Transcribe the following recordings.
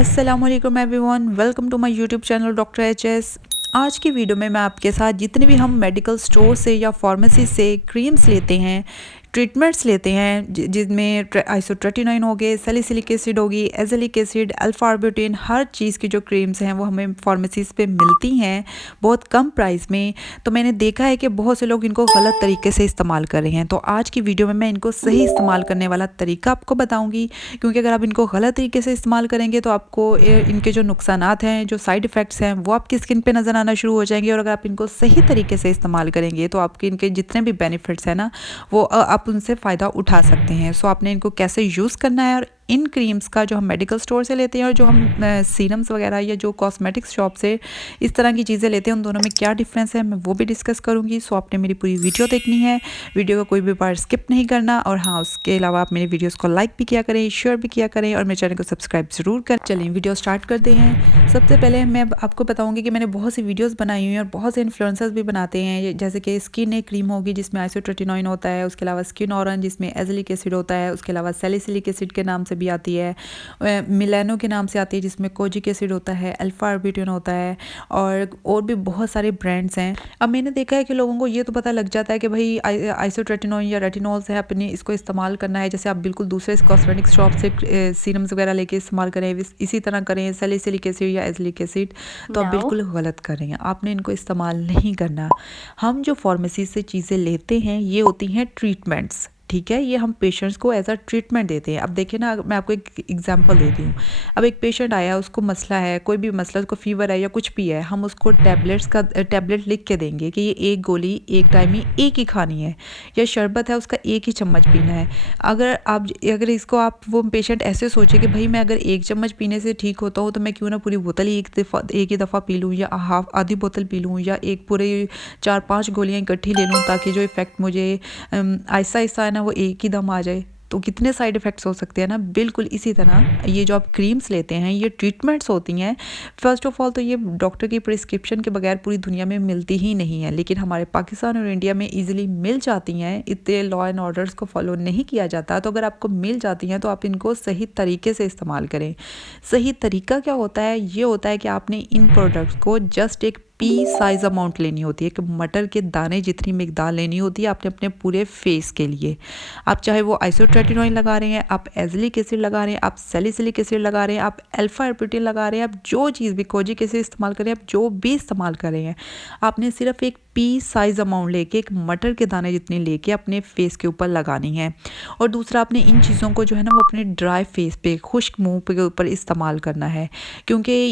अस्सलाम वालेकुम everyone, welcome to my YouTube channel doctor H S. आज की वीडियो में मैं आपके साथ जितने भी हम मेडिकल स्टोर से या फार्मेसी से क्रीम्स लेते हैं, ट्रीटमेंट्स लेते हैं, जिसमें आइसोट्रेटिनोइन हो गए, सैलिसिलिक एसिड होगी, एजेलिक एसिड, अल्फा आर्बुटिन, हर चीज़ की जो क्रीम्स हैं वो हमें फार्मेसीज़ पे मिलती हैं बहुत कम प्राइस में। तो मैंने देखा है कि बहुत से लोग इनको गलत तरीके से इस्तेमाल कर रहे हैं। तो आज की वीडियो में मैं इनको सही इस्तेमाल करने वाला तरीका आपको बताऊंगी, क्योंकि अगर आप इनको गलत तरीके से इस्तेमाल करेंगे तो आपको इनके जो नुकसानात हैं, जो साइड इफ़ेक्ट्स हैं, वो आपकी स्किन पे नज़र आना शुरू हो जाएंगे। और अगर आप इनको सही तरीके से इस्तेमाल करेंगे तो आपके इनके जितने भी बेनिफिट्स हैं ना, वो आप उनसे फ़ायदा उठा सकते हैं। सो आपने इनको कैसे यूज़ करना है, और इन क्रीम्स का जो हम मेडिकल स्टोर से लेते हैं और जो हम सीरम्स वगैरह या जो कॉस्मेटिक्स शॉप से इस तरह की चीज़ें लेते हैं, उन दोनों में क्या डिफरेंस है मैं वो भी डिस्कस करूंगी। सो आपने मेरी पूरी वीडियो देखनी है, वीडियो का कोई भी पार्ट स्किप नहीं करना। और हाँ, उसके अलावा आप मेरी वीडियोस को लाइक भी किया करें, शेयर भी किया करें, और मेरे चैनल को सब्सक्राइब ज़रूर करें। चलिए वीडियो स्टार्ट करते हैं। सबसे पहले मैं आपको बताऊँगी कि मैंने बहुत सी वीडियोज़ बनाई हुई हैं और बहुत से इन्फ्लुएंसर्स भी बनाते हैं, जैसे कि स्किन एक क्रीम होगी जिसमें आइसोट्रेटिनोइन होता है, उसके अलावा स्किन ऑरेंज जिसमें एजेलिक एसिड होता है, उसके अलावा सैलिसिलिक एसिड के नाम से भी आती है, मिलेनो के नाम से आती है जिसमें कोजिक एसिड होता है, अल्फा आर्बिट्यून होता है, और भी बहुत सारे ब्रांड्स हैं। अब मैंने देखा है कि लोगों को ये तो पता लग जाता है कि भाई आइसोट्रेटिनोइन या रेटिनॉल्स है, अपने इसको इस्तेमाल करना है। जैसे आप बिल्कुल दूसरे कॉस्मेटिक शॉप से सीरम्स वगैरह लेके इस्तेमाल करें, इसी तरह करें सैलिसिलिक एसिड या एजेलिक एसिड, तो आप बिल्कुल गलत कर रहे हैं। आपने इनको इस्तेमाल नहीं करना। हम जो फार्मेसी से चीज़ें लेते हैं ये होती हैं ट्रीटमेंट्स, ठीक है। ये हम पेशेंट्स को एज अ ट्रीटमेंट देते हैं। अब देखिए ना, मैं आपको एक एग्जांपल देती हूँ। अब एक पेशेंट आया, उसको मसला है, कोई भी मसला, उसको फीवर है या कुछ भी है, हम उसको टैबलेट लिख के देंगे कि ये एक गोली एक टाइम ही एक ही खानी है, या शरबत है उसका एक ही चम्मच पीना है। अगर इसको आप वो पेशेंट ऐसे सोचे कि भाई मैं अगर एक चम्मच पीने से ठीक होता हूँ तो मैं क्यों ना पूरी बोतल ही एक ही दफ़ा पी लूँ, या आधी बोतल पी लूँ, या एक पूरे 4-5 गोलियाँ इकट्ठी ले लूँ, ताकि जो इफ़ेक्ट मुझे आहिस्ता आहिस्ता है ना वो एक ही दम आ जाए। तो कितने साइड इफ़ेक्ट्स हो सकते हैं ना। बिल्कुल इसी तरह ये जो आप क्रीम्स लेते हैं, ये ट्रीटमेंट्स होती हैं। फ़र्स्ट ऑफ़ ऑल तो ये डॉक्टर की प्रिस्क्रिप्शन के बगैर पूरी दुनिया में मिलती ही नहीं है, लेकिन हमारे पाकिस्तान और इंडिया में ईज़िली मिल जाती हैं। इतने लॉ एंड ऑर्डर्स को फॉलो नहीं किया जाता। तो अगर आपको मिल जाती हैं तो आप इनको सही तरीके से इस्तेमाल करें। सही तरीका क्या होता है? ये होता है कि आपने इन प्रोडक्ट्स को जस्ट एक पी साइज़ अमाउंट लेनी होती है, कि मटर के दाने जितनी मिकदार लेनी होती है आपने अपने पूरे फेस के लिए। आप चाहे वो आइसोट्रेटिनोइन लगा रहे हैं, आप एजेलिक एसिड लगा रहे हैं, आप सैलिसिलिक एसिड लगा रहे हैं, आप अल्फा आर्बिट्यून लगा रहे हैं, आप जो चीज़ भी कोजिक एसिड इस्तेमाल करें, आप जो भी इस्तेमाल कर रहे हैं, आपने सिर्फ एक पी साइज़ अमाउंट लेके, एक मटर के दाने जितने लेके अपने फेस के ऊपर लगानी है। और दूसरा, आपने इन चीज़ों को जो है ना वो अपने ड्राई फेस पे, खुश्क मुंह के ऊपर इस्तेमाल करना है, क्योंकि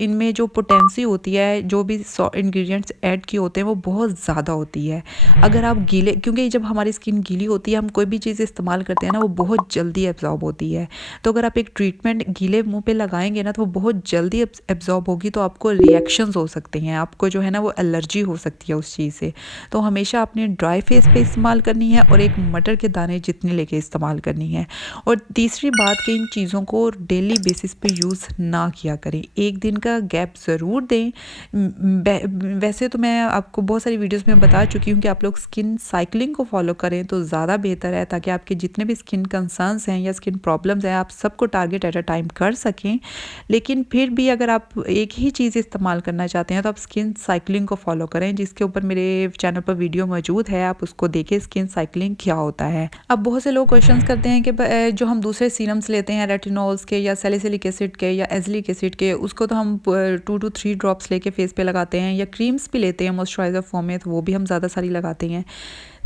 इनमें जो पोटेंसी होती है, जो भी इंग्रेडिएंट्स ऐड किए होते हैं वो बहुत ज़्यादा होती है। अगर आप गीले, क्योंकि जब हमारी स्किन गीली होती है, हम कोई भी चीज़ इस्तेमाल करते हैं ना वो बहुत जल्दी एब्जॉर्ब होती है। तो अगर आप एक ट्रीटमेंट गीले मुंह पे लगाएंगे ना तो वो बहुत जल्दी एब्जॉर्ब होगी, तो आपको रिएक्शंस हो सकते हैं, आपको जो है ना वो एलर्जी हो सकती है उस चीज़ से। तो हमेशा आपने ड्राई फेस पे इस्तेमाल करनी है, और एक मटर के दाने जितने लेके इस्तेमाल करनी है। और तीसरी बात कि इन चीज़ों को डेली बेसिस पे यूज़ ना किया करें, एक दिन का गैप ज़रूर दें। वैसे तो मैं आपको बहुत सारी वीडियोस में बता चुकी हूँ कि आप लोग स्किन साइकिलिंग को फॉलो करें तो ज़्यादा बेहतर है, ताकि आपके जितने भी स्किन कंसर्न्स हैं या स्किन प्रॉब्लम्स हैं आप सबको टारगेट एट अ टाइम कर सकें। लेकिन फिर भी अगर आप एक ही चीज़ इस्तेमाल करना चाहते हैं तो आप स्किन साइकिलिंग को फॉलो करें, जिसके ऊपर मेरे चैनल पर वीडियो मौजूद है, आप उसको देखें स्किन साइकिलिंग क्या होता है। अब बहुत से लोग क्वेश्चंस करते हैं कि जो हम दूसरे सीरम्स लेते हैं रेटिनॉल्स के या सैलिसिलिक एसिड के या एजेलिक एसिड के, उसको तो हम 2 to 3 ड्रॉप्स लेके फेस पे लगाते हैं, या क्रीम्स भी लेते हैं मॉइस्चराइज़र फॉर्म में, तो वो भी हम ज़्यादा सारी लगाते हैं।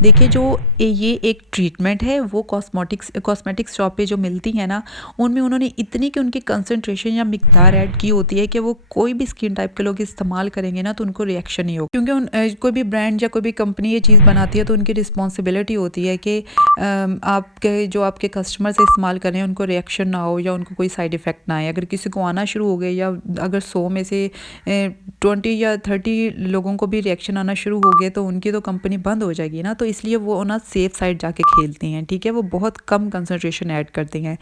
देखिए, जो ये एक ट्रीटमेंट है वो कॉस्मेटिक्स शॉप पे जो मिलती है ना, उनमें उन्होंने इतनी कि उनकी कंसंट्रेशन या मिकदार ऐड की होती है कि वो कोई भी स्किन टाइप के लोग इस्तेमाल करेंगे ना तो उनको रिएक्शन नहीं होगा। क्योंकि कोई भी ब्रांड या कोई भी कंपनी ये चीज़ बनाती है तो उनकी रिस्पॉन्सिबिलिटी होती है कि आपके कस्टमर्स इस्तेमाल कर रहे हैं उनको रिएक्शन ना हो, या उनको कोई साइड इफ़ेक्ट ना आए। अगर किसी को आना शुरू हो गए, या अगर 100 में से 20 या 30 लोगों को भी रिएक्शन आना शुरू हो गए तो उनकी तो कंपनी बंद हो जाएगी ना। तो इसलिए वो ना सेफ साइड जाके खेलते हैं, ठीक है। वो बहुत कम कंसंट्रेशन ऐड करते हैं।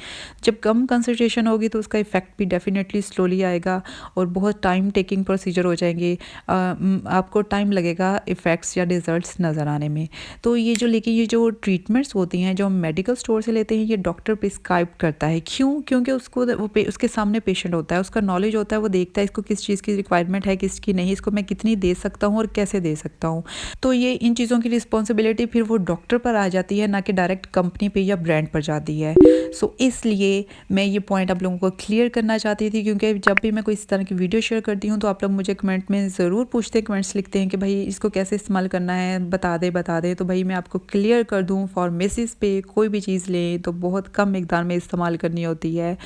जब कम कंसंट्रेशन होगी तो उसका इफेक्ट भी डेफिनेटली स्लोली आएगा और बहुत टाइम टेकिंग प्रोसीजर हो जाएंगे। आपको टाइम लगेगा इफ़ेक्ट्स या रिजल्ट्स नज़र आने में। तो ये जो लेकिन ये जो ट्रीटमेंट्स होती हैं जो हम मेडिकल स्टोर से लेते हैं, ये डॉक्टर प्रिस्क्राइब करता है। क्यों? क्योंकि उसको उसके सामने पेशेंट होता है, उसका नॉलेज होता है, वो देखता है इसको किस चीज़ की रिक्वायरमेंट है, किस की नहीं, इसको मैं कितनी दे सकता हूँ और कैसे दे सकता हूँ। तो ये इन चीज़ों की रिस्पॉन्सिबिलिटी फिर वो डॉक्टर पर आ जाती है, ना कि डायरेक्ट कंपनी पे या ब्रांड पर जाती है। सो इसलिए मैं ये पॉइंट आप लोगों को क्लियर करना चाहती थी, क्योंकि जब भी मैं कोई इस तरह की वीडियो शेयर करती हूँ तो आप लोग मुझे कमेंट में ज़रूर पूछते हैं, कमेंट्स लिखते हैं कि भाई इसको कैसे इस्तेमाल करना है, बता दे। तो भाई मैं आपको क्लियर कर दूँ, फार्मेसीज़ पे कोई भी चीज़ लें तो बहुत कम मिकदार में इस्तेमाल करनी होती है।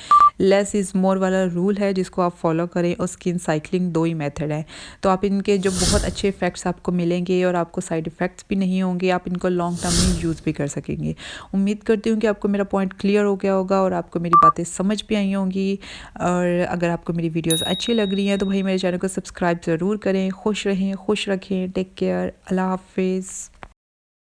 लेस इज़ मोर वाला रूल है जिसको आप फॉलो करें, और स्किन साइक्लिंग 2 ही मेथड हैं। तो आप इनके जो बहुत अच्छे इफ़ेक्ट्स आपको मिलेंगे और आपको साइड इफ़ेक्ट्स भी नहीं होंगे, आप इनको लॉन्ग टर्म में यूज़ भी कर सकेंगे। उम्मीद करती हूँ कि आपको मेरा पॉइंट क्लियर हो गया होगा और आपको मेरी बातें समझ भी आई होंगी। और अगर आपको मेरी वीडियोस अच्छी लग रही हैं तो भाई मेरे चैनल को सब्सक्राइब ज़रूर करें। खुश रहें, खुश रखें। Take care. अल्लाह हाफिज़।